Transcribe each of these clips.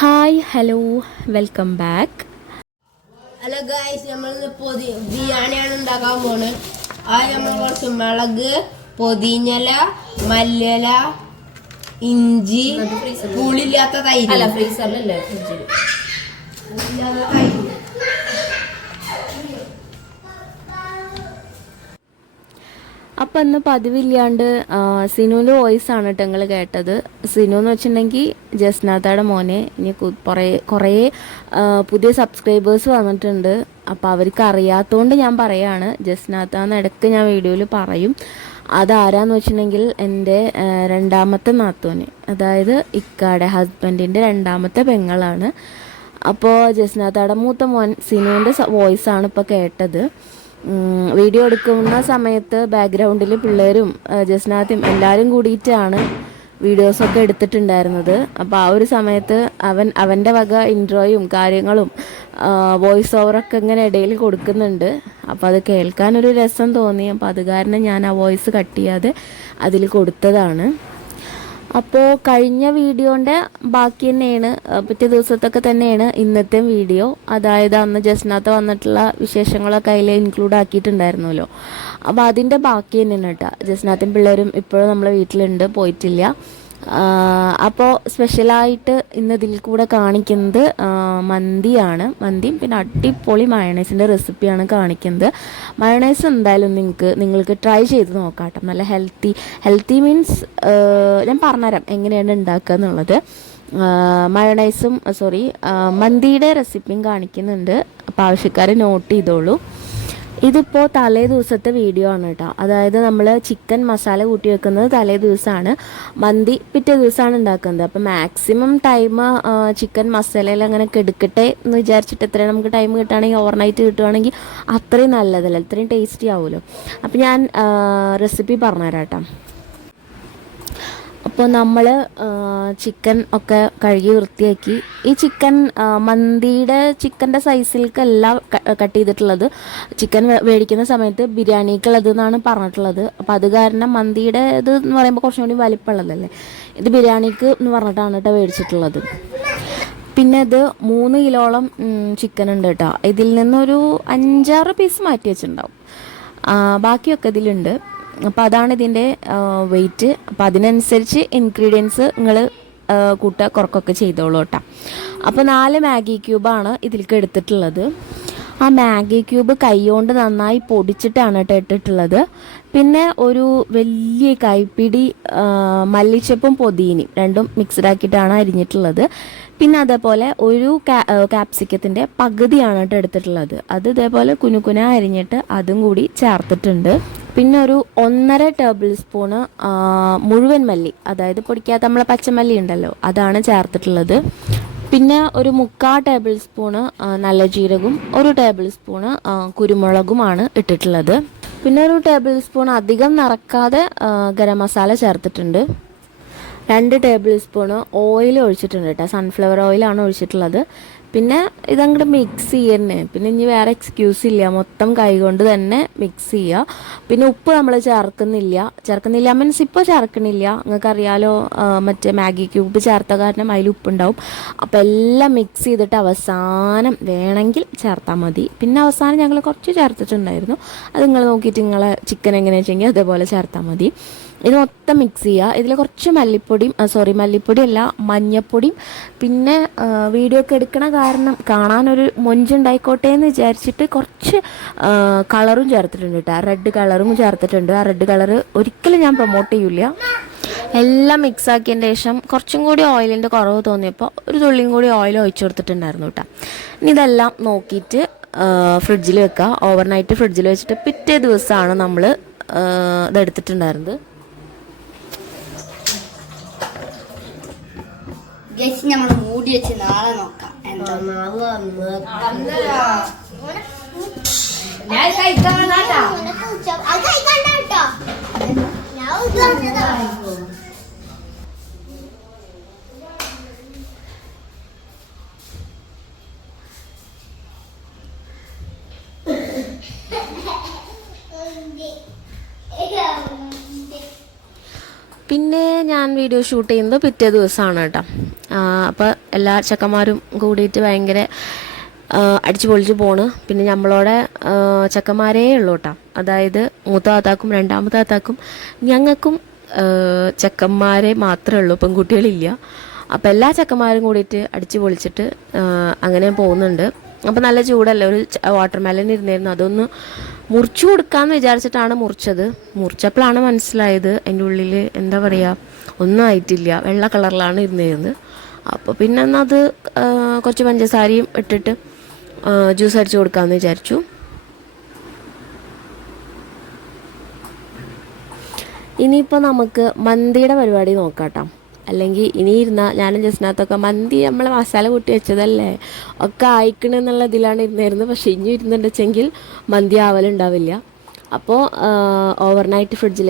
Hi hello welcome back. Hello guys നമ്മൾ പൊതി ബിരിയാണിയാണ് ഉണ്ടാക്കാൻ പോണ്. ആദ്യം നമ്മൾ കുറച്ച് മുളക് പൊതിഞ്ഞല മല്ലില ഇഞ്ചി പുളില്ലാത്ത തൈര്. അല്ല ഫ്രീസറിലല്ലേ ഇല്ലാത്ത തൈര്. അപ്പം അന്ന് പതിവില്ലാണ്ട് സിനുവിന്റെ വോയിസ് ആണ് കേട്ടോ നിങ്ങൾ കേട്ടത്. സിനു എന്ന് വെച്ചിട്ടുണ്ടെങ്കിൽ ജസ്നാഥയുടെ മോനെ ഇനി കുറേ കുറേ പുതിയ സബ്സ്ക്രൈബേഴ്സ് വന്നിട്ടുണ്ട്. അപ്പോൾ അവർക്ക് അറിയാത്തതുകൊണ്ട് ഞാൻ പറയാണ് ജസ്നാഥ എന്ന് ഇടയ്ക്ക് ഞാൻ വീഡിയോയിൽ പറയും. അതാരാന്ന് വെച്ചിട്ടുണ്ടെങ്കിൽ എന്റെ രണ്ടാമത്തെ നാത്തോന് അതായത് ഇക്കാടെ ഹസ്ബൻഡിന്റെ രണ്ടാമത്തെ പെങ്ങളാണ്. അപ്പോൾ ജസ്നാഥയുടെ മൂത്ത മോൻ സിനുവിന്റെ ആണ് ഇപ്പോൾ കേട്ടത്. വീഡിയോ എടുക്കുന്ന സമയത്ത് ബാക്ക്ഗ്രൗണ്ടിൽ പിള്ളേരും ജസ്നാത്തും എല്ലാവരും കൂടിയിട്ടാണ് വീഡിയോസൊക്കെ എടുത്തിട്ടുണ്ടായിരുന്നത്. അപ്പോൾ ആ ഒരു സമയത്ത് അവൻ അവന്റെ വക ഇൻട്രോയും കാര്യങ്ങളും വോയിസ് ഓവറൊക്കെ ഇങ്ങനെ ഇടയിൽ കൊടുക്കുന്നുണ്ട്. അപ്പോൾ അത് കേൾക്കാനൊരു രസം തോന്നി. അപ്പോൾ അത് കാരണം ഞാൻ ആ വോയിസ് കട്ട് ചെയ്യാതെ അതിൽ കൊടുത്തതാണ്. അപ്പോൾ കഴിഞ്ഞ വീഡിയോന്റെ ബാക്കി തന്നെയാണ് പിറ്റേ ദിവസത്തൊക്കെ തന്നെയാണ് ഇന്നത്തെ വീഡിയോ. അതായത് അന്ന് ജസ്നാത്ത് വന്നിട്ടുള്ള വിശേഷങ്ങളൊക്കെ അതിൽ ഇൻക്ലൂഡ് ആക്കിയിട്ടുണ്ടായിരുന്നല്ലോ. അപ്പോൾ അതിന്റെ ബാക്കി തന്നെയാണ് കേട്ടോ. ജസ്നാത്തും പിള്ളേരും ഇപ്പോഴും നമ്മളെ വീട്ടിലുണ്ട് പോയിട്ടില്ല. അപ്പോൾ സ്പെഷ്യലായിട്ട് ഇന്ന് ഇതിൽ കൂടെ കാണിക്കുന്നത് മന്തിയാണ്. മന്തിയും പിന്നെ അടിപൊളി മയണൈസിന്റെ റെസിപ്പിയാണ് കാണിക്കുന്നത്. മയണൈസ് എന്തായാലും നിങ്ങൾക്ക് നിങ്ങൾക്ക് ട്രൈ ചെയ്ത് നോക്കാം കേട്ടോ നല്ല ഹെൽത്തി ഹെൽത്തി മീൻസ് ഞാൻ പറഞ്ഞുതരാം എങ്ങനെയാണ് ഉണ്ടാക്കുക എന്നുള്ളത്. മയണൈസും സോറി മന്തിയുടെ റെസിപ്പിയും കാണിക്കുന്നുണ്ട്. അപ്പോൾ ആവശ്യക്കാരെ നോട്ട് ചെയ്തോളൂ. ഇതിപ്പോൾ തലേ ദിവസത്തെ വീഡിയോ ആണ് കേട്ടോ. അതായത് നമ്മൾ ചിക്കൻ മസാല കൂട്ടി വെക്കുന്നത് തലേ ദിവസമാണ് മന്തി പിറ്റേ ദിവസമാണ് ഉണ്ടാക്കുന്നത്. അപ്പം മാക്സിമം ടൈം ചിക്കൻ മസാലയിൽ അങ്ങനെ കെടുക്കട്ടെ എന്ന് വിചാരിച്ചിട്ട് എത്രയും നമുക്ക് ടൈം കിട്ടുകയാണെങ്കിൽ ഓവർനൈറ്റ് കിട്ടുകയാണെങ്കിൽ അത്രയും നല്ലതല്ല അത്രയും ടേസ്റ്റി ആവുമല്ലോ. അപ്പം ഞാൻ റെസിപ്പി പറഞ്ഞുതരാം കേട്ടോ. അപ്പോൾ നമ്മൾ ചിക്കൻ ഒക്കെ കഴുകി വൃത്തിയാക്കി. ഈ ചിക്കൻ മന്തിയുടെ ചിക്കന്റെ സൈസിലേക്കല്ല കട്ട് ചെയ്തിട്ടുള്ളത്. ചിക്കൻ മേടിക്കുന്ന സമയത്ത് ബിരിയാണിക്കുള്ളത് എന്നാണ് പറഞ്ഞിട്ടുള്ളത്. അപ്പോൾ അത് കാരണം മന്തിയുടെ ഇത് എന്ന് പറയുമ്പോൾ കുറച്ചും കൂടി വലിപ്പമുള്ളതല്ലേ ഇത് ബിരിയാണിക്ക് എന്ന് പറഞ്ഞിട്ടാണ് കേട്ടോ മേടിച്ചിട്ടുള്ളത് പിന്നെ ഇത് മൂന്ന് കിലോളം ചിക്കൻ ഉണ്ട് കേട്ടോ ഇതിൽ നിന്നൊരു അഞ്ചാറ് പീസ് മാറ്റി വെച്ചിട്ടുണ്ടാവും. ബാക്കിയൊക്കെ ഇതിലുണ്ട്. അപ്പോൾ അതാണ് ഇതിന്റെ വെയിറ്റ് അപ്പോൾ അതിനനുസരിച്ച് ഇൻഗ്രീഡിയൻസ് നിങ്ങൾ കൂട്ട കുറക്കൊക്കെ ചെയ്തോളൂ കേട്ടോ. അപ്പോൾ നാല് മാഗി ക്യൂബാണ് ഇതിലേക്ക് എടുത്തിട്ടുള്ളത്. ആ മാഗി ക്യൂബ് കൈകൊണ്ട് നന്നായി പൊടിച്ചിട്ടാണ് കേട്ടോ ഇട്ടിട്ടുള്ളത്. പിന്നെ ഒരു വലിയ കൈപ്പിടി മല്ലിച്ചപ്പും പൊതിയനും രണ്ടും മിക്സ്ഡ് ആക്കിയിട്ടാണ് അരിഞ്ഞിട്ടുള്ളത്. പിന്നെ അതേപോലെ ഒരു ക്യാപ്സിക്കത്തിന്റെ പകുതിയാണ് കേട്ടോ എടുത്തിട്ടുള്ളത്. അത് ഇതേപോലെ കുനുകുന അരിഞ്ഞിട്ട് അതും കൂടി ചേർത്തിട്ടുണ്ട്. പിന്നെ ഒരു ഒന്നര ടേബിൾ സ്പൂണ് മുഴുവൻ മല്ലി. അതായത് പൊടിക്കാത്ത നമ്മളെ പച്ചമല്ലി ഉണ്ടല്ലോ അതാണ് ചേർത്തിട്ടുള്ളത്. പിന്നെ ഒരു മുക്കാ ടേബിൾ സ്പൂണ് നല്ല ജീരകവും ഒരു ടേബിൾ സ്പൂണ് കുരുമുളകുമാണ് ഇട്ടിട്ടുള്ളത്. പിന്നെ ഒരു ടേബിൾ സ്പൂൺ അധികം നിറക്കാതെ ഗരം മസാല ചേർത്തിട്ടുണ്ട്. രണ്ട് ടേബിൾ സ്പൂണ് ഓയിൽ ഒഴിച്ചിട്ടുണ്ട് കേട്ടോ സൺഫ്ലവർ ഓയിലാണ് ഒഴിച്ചിട്ടുള്ളത്. പിന്നെ ഇതങ്ങോട്ട് മിക്സ് ചെയ്യന്നെ. പിന്നെ ഇനി വേറെ എക്സ്ക്യൂസ് ഇല്ല. മൊത്തം കൈ കൊണ്ട് തന്നെ മിക്സ് ചെയ്യുക പിന്നെ ഉപ്പ് നമ്മൾ ചേർക്കുന്നില്ല. ചേർക്കുന്നില്ല മീൻസ് ഇപ്പോൾ ചേർക്കണില്ല. നിങ്ങൾക്കറിയാലോ മറ്റേ മാഗി ക്യൂബ് ചേർത്ത കാരണം അതിൽ ഉപ്പുണ്ടാവും. അപ്പോൾ എല്ലാം മിക്സ് ചെയ്തിട്ട് അവസാനം വേണമെങ്കിൽ ചേർത്താൽ മതി. പിന്നെ അവസാനം ഞങ്ങൾ കുറച്ച് ചേർത്തിട്ടുണ്ടായിരുന്നു. അത് നിങ്ങൾ നോക്കിയിട്ട് നിങ്ങളെ ചിക്കൻ എങ്ങനെയാണെന്ന് വെച്ചെങ്കിൽ അതേപോലെ ചേർത്താൽ മതി. ഇത് മൊത്തം മിക്സ് ചെയ്യുക. ഇതിൽ കുറച്ച് മല്ലിപ്പൊടിയും സോറി മല്ലിപ്പൊടി അല്ല മഞ്ഞപ്പൊടിയും പിന്നെ ആ, വീഡിയോ ഒക്കെ എടുക്കണ കാരണം കാണാനൊരു മൊഞ്ചുണ്ടായിക്കോട്ടെ എന്ന് വിചാരിച്ചിട്ട് കുറച്ച് കളറും ചേർത്തിട്ടുണ്ട് കേട്ടോ റെഡ് കളറും ചേർത്തിട്ടുണ്ട്. ആ റെഡ് കളർ ഒരിക്കലും ഞാൻ പ്രൊമോട്ട് ചെയ്യില്ല. എല്ലാം മിക്സ് ആക്കിയതിന് ശേഷം കുറച്ചും കൂടി ഓയിലിന്റെ കുറവ് തോന്നിയപ്പോൾ ഒരു തുള്ളിയും കൂടി ഓയിൽ ഒഴിച്ചു കൊടുത്തിട്ടുണ്ടായിരുന്നു കേട്ടോ ഇനി ഇതെല്ലാം നോക്കിയിട്ട് ഫ്രിഡ്ജിൽ വെക്കുക ഓവർനൈറ്റ് ഫ്രിഡ്ജിൽ വെച്ചിട്ട് പിറ്റേ ദിവസമാണ് നമ്മൾ ഇതെടുത്തിട്ടുണ്ടായിരുന്നത്. ഗസ് നമ്മൾ മൂടി വെച്ച് നാളെ നോക്കാം. എന്താ? ഞാൻ ഞാൻ വീഡിയോ ഷൂട്ട് ചെയ്യുന്നത് പിറ്റേ ദിവസമാണ് കേട്ടോ. അപ്പോൾ എല്ലാ ചെക്കന്മാരും കൂടിയിട്ട് ഭയങ്കര അടിച്ചു പൊളിച്ച് പോണ്. പിന്നെ നമ്മളോടെ ചെക്കന്മാരേ ഉള്ളൂ കേട്ടോ. അതായത് മൂത്ത താത്താക്കും രണ്ടാമത്തെ താത്താക്കും ഞങ്ങൾക്കും ചെക്കന്മാരെ മാത്രമേ ഉള്ളൂ പെൺകുട്ടികളില്ല. അപ്പോൾ എല്ലാ ചെക്കന്മാരും കൂടിയിട്ട് അടിച്ചു പൊളിച്ചിട്ട് അങ്ങനെ പോകുന്നുണ്ട്. അപ്പോൾ നല്ല ചൂടല്ലേ? ഒരു വാട്ടർ മെലൻ ഇരുന്നായിരുന്നു അതൊന്ന് മുറിച്ചു കൊടുക്കാമെന്ന് വിചാരിച്ചിട്ടാണ് മുറിച്ചത്. മുറിച്ചപ്പോഴാണ് മനസ്സിലായത്. അതിന്റെ ഉള്ളിൽ എന്താ പറയുക ഒന്നും ആയിട്ടില്ല. വെള്ള കളറിലാണ് ഇരുന്നിരുന്നത് അപ്പോൾ പിന്നെ അത് കുറച്ച് പഞ്ചസാരയും ഇട്ടിട്ട് ജ്യൂസ് അടിച്ചു കൊടുക്കാമെന്ന് വിചാരിച്ചു. ഇനിയിപ്പോൾ നമുക്ക് മന്തിയുടെ പരിപാടി നോക്കാട്ടോ. അല്ലെങ്കിൽ ഇനി ഇരുന്ന ഞാനും ജസ്റ്റിനകത്തൊക്കെ മന്തി നമ്മൾ മസാല കൂട്ടി വെച്ചതല്ലേ? ഒക്കെ അയക്കണം ഇതിലാണ് ഇരുന്നിരുന്നത്. പക്ഷേ ഇനി ഇരുന്നുണ്ടെച്ചെങ്കിൽ മന്തി ആവലുണ്ടാവില്ല. അപ്പോൾ ഓവർനൈറ്റ് ഫ്രിഡ്ജിൽ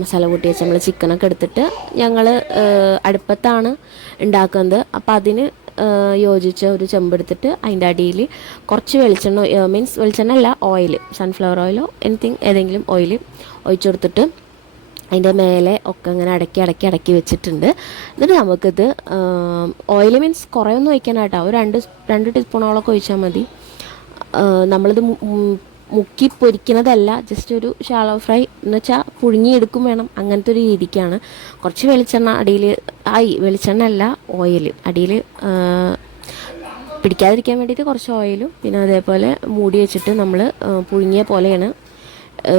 മസാല കൂട്ടി വെച്ച് നമ്മൾ ചിക്കനൊക്കെ എടുത്തിട്ട് ഞങ്ങൾ അടുപ്പത്താണ് ഉണ്ടാക്കുന്നത് അപ്പോൾ അതിന് യോജിച്ച ഒരു ചെമ്പെടുത്തിട്ട് അതിന്റെ അടിയിൽ കുറച്ച് വെളിച്ചെണ്ണ മീൻസ് വെളിച്ചെണ്ണ അല്ല ഓയിൽ സൺഫ്ലവർ ഓയിലോ എനിത്തിങ് ഏതെങ്കിലും ഓയിൽ ഒഴിച്ചു കൊടുത്തിട്ട് അതിന്റെ മേലെ ഒക്കെ ഇങ്ങനെ അടക്കി അടക്കി അടക്കി വെച്ചിട്ടുണ്ട്. എന്നിട്ട് നമുക്കിത് ഓയിൽ മീൻസ് കുറേ ഒന്നും വയ്ക്കാനായിട്ടാണ് ഒരു രണ്ട് രണ്ട് ടീസ്പൂണോളൊക്കെ ഒഴിച്ചാൽ മതി. നമ്മളിത് മുക്കി പൊരിക്കുന്നതല്ല ജസ്റ്റ് ഒരു ഷാളോ ഫ്രൈ എന്ന് വെച്ചാൽ പുഴുങ്ങിയെടുക്കും വേണം. അങ്ങനത്തെ ഒരു രീതിക്കാണ്. കുറച്ച് വെളിച്ചെണ്ണ അടിയിൽ ആയി വെളിച്ചെണ്ണ അല്ല ഓയിൽ അടിയിൽ പിടിക്കാതിരിക്കാൻ വേണ്ടിയിട്ട് കുറച്ച് ഓയിലും പിന്നെ അതേപോലെ മൂടി വെച്ചിട്ട് നമ്മൾ പുഴുങ്ങിയ പോലെയാണ്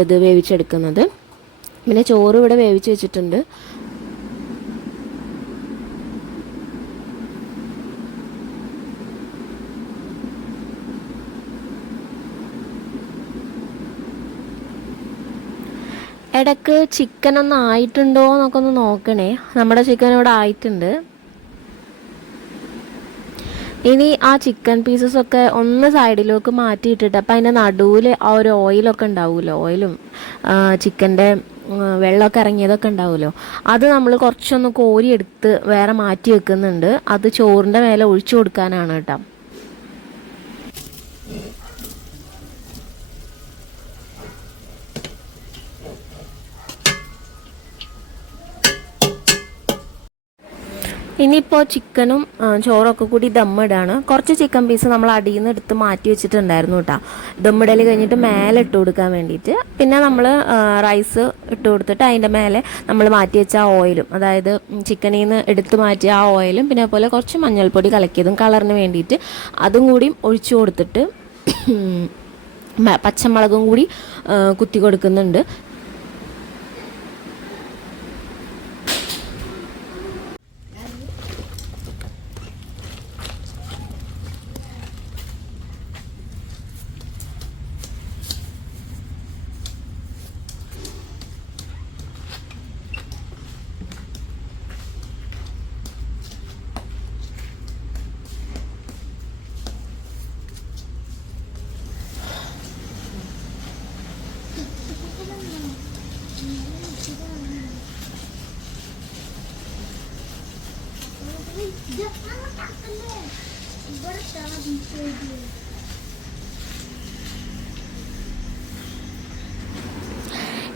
ഇത് വേവിച്ചെടുക്കുന്നത്. പിന്നെ ചോറ് ഇവിടെ വേവിച്ച് വെച്ചിട്ടുണ്ട്. ഇടയ്ക്ക് ചിക്കൻ ഒന്ന് ആയിട്ടുണ്ടോ എന്നൊക്കെ ഒന്ന് നോക്കണേ. നമ്മുടെ ചിക്കൻ ഇവിടെ ആയിട്ടുണ്ട്. ഇനി ആ ചിക്കൻ പീസസ് ഒക്കെ ഒന്ന് സൈഡിലേക്ക് മാറ്റിയിട്ടിട്ട് അപ്പം അതിന്റെ നടുവിൽ ആ ഒരു ഓയിലൊക്കെ ഉണ്ടാവുമല്ലോ ഓയിലും ചിക്കന്റെ വെള്ളമൊക്കെ ഇറങ്ങിയതൊക്കെ ഉണ്ടാവുമല്ലോ അത് നമ്മൾ കുറച്ചൊന്ന് കോരിയെടുത്ത് വേറെ മാറ്റി വെക്കുന്നുണ്ട്. അത് ചോറിന്റെ മേലെ ഒഴിച്ചു കൊടുക്കാനാണ് കേട്ടോ. ഇനിയിപ്പോൾ ചിക്കനും ചോറൊക്കെ കൂടി ദമ്മിടാണ്. കുറച്ച് ചിക്കൻ പീസ് നമ്മൾ അടിയിൽ നിന്ന് എടുത്ത് മാറ്റി വെച്ചിട്ടുണ്ടായിരുന്നു കേട്ടോ ദമ്മിടൽ കഴിഞ്ഞിട്ട് മേലെ ഇട്ട് കൊടുക്കാൻ വേണ്ടിയിട്ട്. പിന്നെ നമ്മൾ റൈസ് ഇട്ട് കൊടുത്തിട്ട് അതിന്റെ മേലെ നമ്മൾ മാറ്റി വെച്ച ആ ഓയിലും അതായത് ചിക്കനിൽ നിന്ന് എടുത്ത് മാറ്റിയ ആ ഓയിലും പിന്നെ അതുപോലെ കുറച്ച് മഞ്ഞൾപ്പൊടി കലക്കിയതും കളറിന് വേണ്ടിയിട്ട് അതും കൂടിയും ഒഴിച്ചു കൊടുത്തിട്ട് പച്ചമുളകും കൂടി കുത്തി കൊടുക്കുന്നുണ്ട്.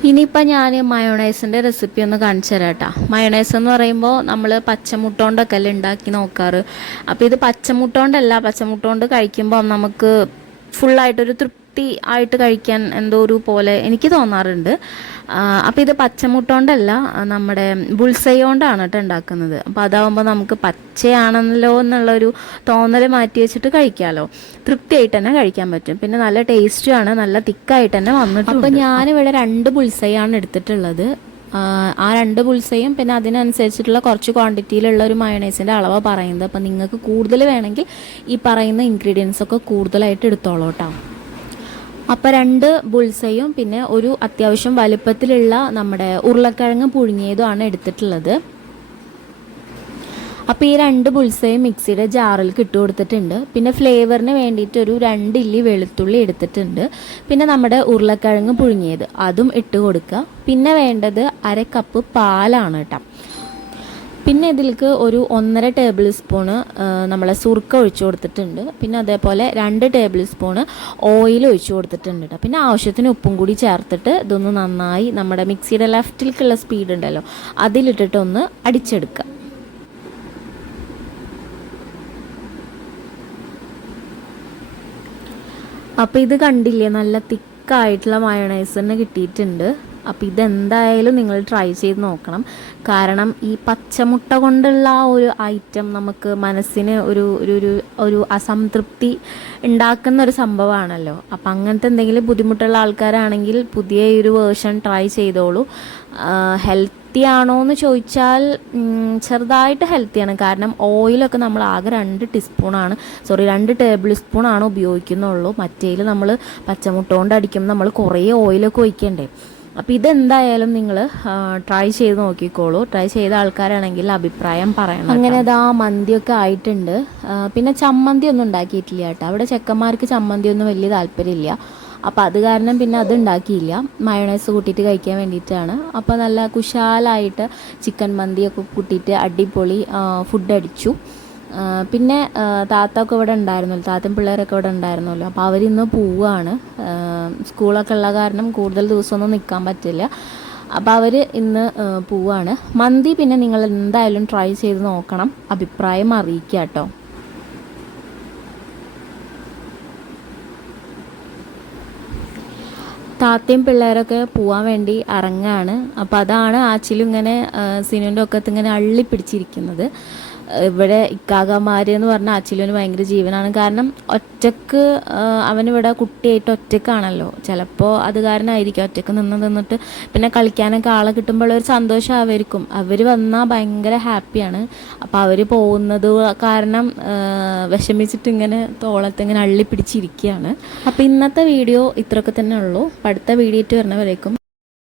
ഇനിയിപ്പോൾ ഞാൻ മയോണൈസിന്റെ റെസിപ്പി ഒന്ന് കാണിച്ചു തരാം കേട്ടോ മയോണൈസ് എന്ന് പറയുമ്പോൾ നമ്മൾ പച്ചമുട്ടോണ്ടൊക്കെ അല്ലേ ഉണ്ടാക്കി നോക്കാറ്. അപ്പോൾ ഇത് പച്ചമുട്ടോണ്ടല്ല പച്ചമുട്ടോണ്ട് കഴിക്കുമ്പോൾ നമുക്ക് ഫുള്ളായിട്ടൊരു തൃപ്തി ആയിട്ട് കഴിക്കാൻ എന്തോ ഒരു പോലെ എനിക്ക് തോന്നാറുണ്ട്. അപ്പോൾ ഇത് പച്ചമുട്ട കൊണ്ടല്ല നമ്മുടെ ബുൾസൈ കൊണ്ടാണ് കേട്ടോ ഉണ്ടാക്കുന്നത്. അപ്പോൾ അതാവുമ്പോൾ നമുക്ക് പച്ചയാണല്ലോ എന്നുള്ളൊരു തോന്നൽ മാറ്റി വെച്ചിട്ട് കഴിക്കാമല്ലോ തൃപ്തിയായിട്ട് തന്നെ കഴിക്കാൻ പറ്റും. പിന്നെ നല്ല ടേസ്റ്റും ആണ് നല്ല തിക്കായിട്ട് തന്നെ വന്നിട്ടുണ്ട്. അപ്പോൾ ഞാനിവിടെ രണ്ട് ബുൾസൈ ആണ് എടുത്തിട്ടുള്ളത്. ആ, ആ രണ്ട് പുൽസയും പിന്നെ അതിനനുസരിച്ചിട്ടുള്ള കുറച്ച് ക്വാണ്ടിറ്റിയിലുള്ള ഒരു മയണൈസിന്റെ അളവാണ് പറയുന്നത്. അപ്പം നിങ്ങൾക്ക് കൂടുതൽ വേണമെങ്കിൽ ഈ പറയുന്ന ഇൻഗ്രീഡിയൻസ് ഒക്കെ കൂടുതലായിട്ട് എടുത്തോളൂ കേട്ടോ. അപ്പോൾ രണ്ട് ബുൾസയും പിന്നെ ഒരു അത്യാവശ്യം വലുപ്പത്തിലുള്ള നമ്മുടെ ഉരുളക്കിഴങ്ങ് പുഴുങ്ങിയതുമാണ് എടുത്തിട്ടുള്ളത്. അപ്പോൾ ഈ രണ്ട് ബുൾസയും മിക്സിയുടെ ജാറിൽ ഇട്ട് കൊടുത്തിട്ടുണ്ട്. പിന്നെ ഫ്ലേവറിന് വേണ്ടിയിട്ട് ഒരു രണ്ട് ഇല്ലി വെളുത്തുള്ളി എടുത്തിട്ടുണ്ട്. പിന്നെ നമ്മുടെ ഉരുളക്കിഴങ്ങ് പുഴുങ്ങിയത് അതും ഇട്ട് കൊടുക്കുക. പിന്നെ വേണ്ടത് അര കപ്പ് പാലാണ് കേട്ടോ. പിന്നെ ഇതിലേക്ക് ഒരു ഒന്നര ടേബിൾ സ്പൂണ് നമ്മളെ സുർക്ക ഒഴിച്ചു കൊടുത്തിട്ടുണ്ട്. പിന്നെ അതേപോലെ രണ്ട് ടേബിൾ സ്പൂണ് ഓയിൽ ഒഴിച്ചു കൊടുത്തിട്ടുണ്ട് കേട്ടോ പിന്നെ ആവശ്യത്തിന് ഉപ്പും കൂടി ചേർത്തിട്ട് ഇതൊന്ന് നന്നായി നമ്മുടെ മിക്സിയുടെ ലെഫ്റ്റിലേക്കുള്ള സ്പീഡ് ഉണ്ടല്ലോ അതിലിട്ടിട്ടൊന്ന് അടിച്ചെടുക്കുക അപ്പോൾ ഇത് കണ്ടില്ലേ നല്ല തിക്കായിട്ടുള്ള മയണൈസ് തന്നെ കിട്ടിയിട്ടുണ്ട്. അപ്പോൾ ഇതെന്തായാലും നിങ്ങൾ ട്രൈ ചെയ്ത് നോക്കണം. കാരണം ഈ പച്ചമുട്ട കൊണ്ടുള്ള ആ ഒരു ഐറ്റം നമുക്ക് മനസ്സിന് ഒരു ഒരു ഒരു ഒരു അസംതൃപ്തി ഉണ്ടാക്കുന്ന ഒരു സംഭവമാണല്ലോ. അപ്പം അങ്ങനത്തെ എന്തെങ്കിലും ബുദ്ധിമുട്ടുള്ള ആൾക്കാരാണെങ്കിൽ പുതിയ ഒരു വേർഷൻ ട്രൈ ചെയ്തോളൂ. ഹെൽത്തി ആണോ എന്ന് ചോദിച്ചാൽ ചെറുതായിട്ട് ഹെൽത്തിയാണ് കാരണം ഓയിലൊക്കെ നമ്മൾ ആകെ രണ്ട് ടീസ്പൂണാണ് സോറി രണ്ട് ടേബിൾ സ്പൂണാണ് ഉപയോഗിക്കുന്നുള്ളൂ. മറ്റേതിൽ നമ്മൾ പച്ചമുട്ട കൊണ്ട് അടിക്കുമ്പോൾ നമ്മൾ കുറേ ഓയിലൊക്കെ ഒഴിക്കണ്ടേ? അപ്പോൾ ഇതെന്തായാലും നിങ്ങൾ ട്രൈ ചെയ്ത് നോക്കിക്കോളൂ. ട്രൈ ചെയ്ത ആൾക്കാരാണെങ്കിൽ അഭിപ്രായം പറയണം അങ്ങനെ അതാ മന്തിയൊക്കെ ആയിട്ടുണ്ട്. പിന്നെ ചമ്മന്തി ഒന്നും ഉണ്ടാക്കിയിട്ടില്ല കേട്ടോ. അവിടെ ചെക്കന്മാർക്ക് ചമ്മന്തി ഒന്നും വലിയ താല്പര്യമില്ല. അപ്പോൾ അത് കാരണം പിന്നെ അത് ഉണ്ടാക്കിയില്ല. മയോണൈസ് കൂട്ടിയിട്ട് കഴിക്കാൻ വേണ്ടിയിട്ടാണ്. അപ്പോൾ നല്ല കുശാലായിട്ട് ചിക്കൻ മന്തിയൊക്കെ കൂട്ടിയിട്ട് അടിപൊളി ഫുഡ് അടിച്ചു. ആ, പിന്നെ താത്തൊക്കെ ഇവിടെ ഉണ്ടായിരുന്നല്ലോ താത്തയും പിള്ളേരൊക്കെ ഇവിടെ ഉണ്ടായിരുന്നല്ലോ. അപ്പോൾ അവരിന്ന് പോവുകയാണ് സ്കൂളൊക്കെ ഉള്ള കാരണം കൂടുതൽ ദിവസമൊന്നും നിൽക്കാൻ പറ്റില്ല. അപ്പോൾ അവർ ഇന്ന് പോവുകയാണ് മന്തി പിന്നെ നിങ്ങൾ എന്തായാലും ട്രൈ ചെയ്ത് നോക്കണം. അഭിപ്രായം അറിയിക്കുക കേട്ടോ. താത്തയും പിള്ളേരൊക്കെ പോവാൻ വേണ്ടി ഇറങ്ങാണ് അപ്പോൾ അതാണ് ആച്ചിലും ഇങ്ങനെ സിനുവിന്റെ ഒക്കത്ത് ഇങ്ങനെ അള്ളി പിടിച്ചിരിക്കുന്നത് ഇവിടെ ഇക്കാകമാർ എന്ന് പറഞ്ഞാൽ അച്ചിലുവിന് ഭയങ്കര ജീവനാണ്. കാരണം ഒറ്റയ്ക്ക് അവനിവിടെ കുട്ടിയായിട്ട് ഒറ്റക്കാണല്ലോ. ചിലപ്പോൾ അത് കാരണമായിരിക്കും ഒറ്റയ്ക്ക് നിന്ന് നിന്നിട്ട് പിന്നെ കളിക്കാനൊക്കെ ആളെ കിട്ടുമ്പോൾ ഒരു സന്തോഷം ആവായിരിക്കും അവർ വന്നാൽ ഭയങ്കര ഹാപ്പിയാണ്. അപ്പോൾ അവർ പോകുന്നത് കാരണം വിഷമിച്ചിട്ട് ഇങ്ങനെ തോളത്ത് ഇങ്ങനെ അള്ളി പിടിച്ചിരിക്കുകയാണ് അപ്പോൾ ഇന്നത്തെ വീഡിയോ ഇത്രയൊക്കെ തന്നെ ഉള്ളൂ. അടുത്ത വീഡിയോ ആയിട്ട് വരുന്നവരേക്കും